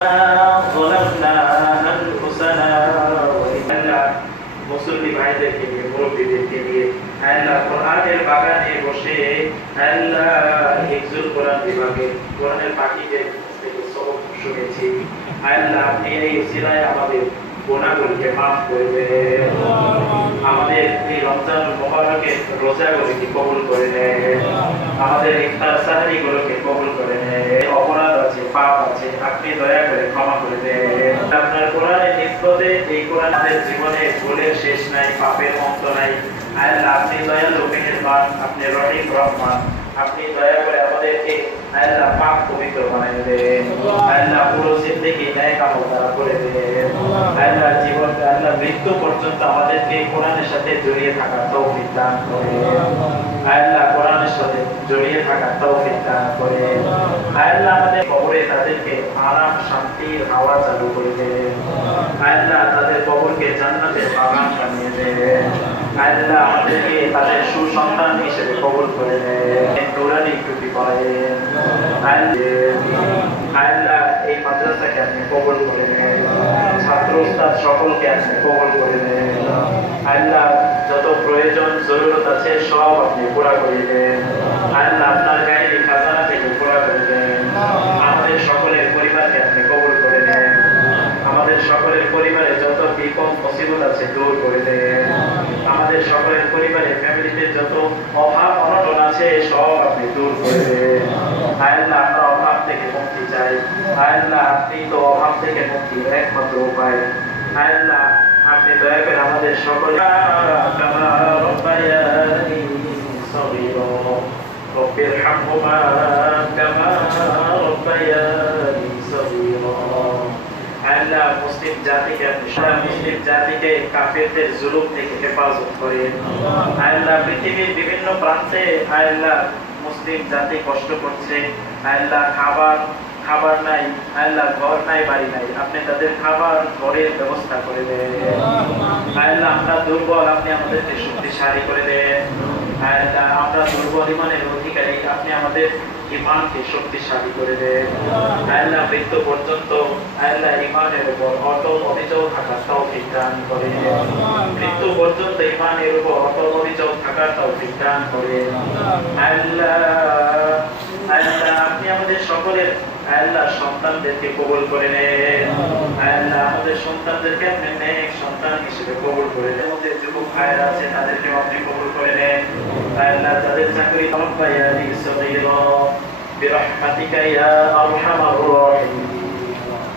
ظلمنا أنفسنا মুসলিম ভাইদেরকে নিয়ে মুরব্বীদেরকে নিয়ে আল্লাহ কোরআনের বাগানে বসে আল্লাহ হিফজুল কোরআন বিভাগে কোরআনের পাখিদের থেকে সবক শুনেছি। আল্লাহ আপনি এই উসিলায় আমাদের গুনাহগুলোকে মাফ করে দেন, আমাদের এই রমজান মুবারকের রোজাগুলোকে কবুল করে নেন, আমাদের ইফতার সাহরিগুলোকে কবুল করে নেন। অপরাধ আছে, পাপ আছে, আপনি দয়া করে ক্ষমা করে দেন। আপনার কোরআনের নিসবতে এই কোরআনের জীবনে ভুলের শেষ নাই, পাপের অন্ত নাই। আল্লাহ আপনি দয়ালু মেহেরবান, আপনি রহিম রহমান, আপনি দয়া করে আমাদেরকে আল্লাহ পাক পবিত্র বানিয়ে দেন। আল্লাহ পুরো জিন্দেগি নেক আমল দ্বারা করে দেন। আল্লাহ জীবন আল্লাহ মৃত্যু পর্যন্ত আমাদেরকে কোরআনের সাথে জড়িয়ে থাকার তৌফিক দান করেন। আল্লাহ কোরআনের সাথে জড়িয়ে থাকার তৌফিক দান করেন। আল্লাহ আমাদের কবরে তাদেরকে আরাম শান্তির হাওয়া চালু করে দেন। আল্লাহ তাদের কবরকে জান্নাতের বাগান বানিয়ে দেন। আল্লাহ আমাদেরকে তাদের সুসন্তান হিসেবে কবুল করে নেন, নুরানি কৃপা করেন। আল্লাহ এই মাদ্রাসাকে আপনি কবুল করে নেন, ছাত্র উস্তাদ সকলকে আপনি কবুল করে নেন। আল্লাহ যত প্রয়োজন জরুরত আছে সব আপনি পুরা করে দেন। আল্লাহ আপনার গায়ের খাজানা থেকে পুরা করে দেন। আমাদের সকলের পরিবারকে আপনি কবুল করে নেন, আমাদের সকলের পরিবারে যত বিপদ মুসিবত আছে দূর করে দেন। আমাদের সকলের পরিবারে ফ্যামিলিতে যত অভাব অনটন আছে সব আপনি দূর করে দেন। আল্লাহ আমরা অভাব থেকে মুক্তি চাই। আল্লাহ আপনি তো অভাব থেকে মুক্তির একমাত্র উপায়। আল্লাহ আপনি দয়া করে আমাদের সকলে রব্বির হামহুমা কামা রব্বায়ানি সগীরা। আল্লাহ মুসলিম জাতিকে মুসলিম জাতিকে কাফেরদের জুলুম থেকে হেফাজত করেন। আল্লাহ পৃথিবীর বিভিন্ন প্রান্তে আল্লাহ মুসলিম জাতি কষ্ট করছে। আল্লাহ খাবার নাই, আল্লাহ ঘর নাই, বাড়ি নাই, আপনি তাদের খাবার ঘরের ব্যবস্থা করে দেন। আল্লাহ আমরা দুর্বল, আপনি আমাদেরকে শক্তিশালী করে দেন। আল্লাহ আমরা দুর্বল ইমানের অধিকারী, আপনি আমাদের ইমানকে শক্তিশালী করে দেন। আল্লাহ মৃত্যু পর্যন্ত আল্লাহ ইমানের উপর অটল অবিচল থাকার তৌফিক দান করেন। মৃত্যু পর্যন্ত ইমানের উপর অটল অবিচল থাকার তৌফিক দান করেন। আল্লাহ আপনি আমাদের সকলের আল্লাহ সন্তানদেরকে কবুল করে নেন। আল্লাহ আমাদের সন্তানদেরকে আপনি নেক সন্তান হিসেবে কবুল করে নেন। আমাদের যুবক ভাইরা আছে তাদেরকে আপনি কবুল করে নেন। আল্লাহ তাদের চাকরি রব্বায়ানি সগীরা বিরহমাতিকা ইয়া আরহামার রাহিমিন।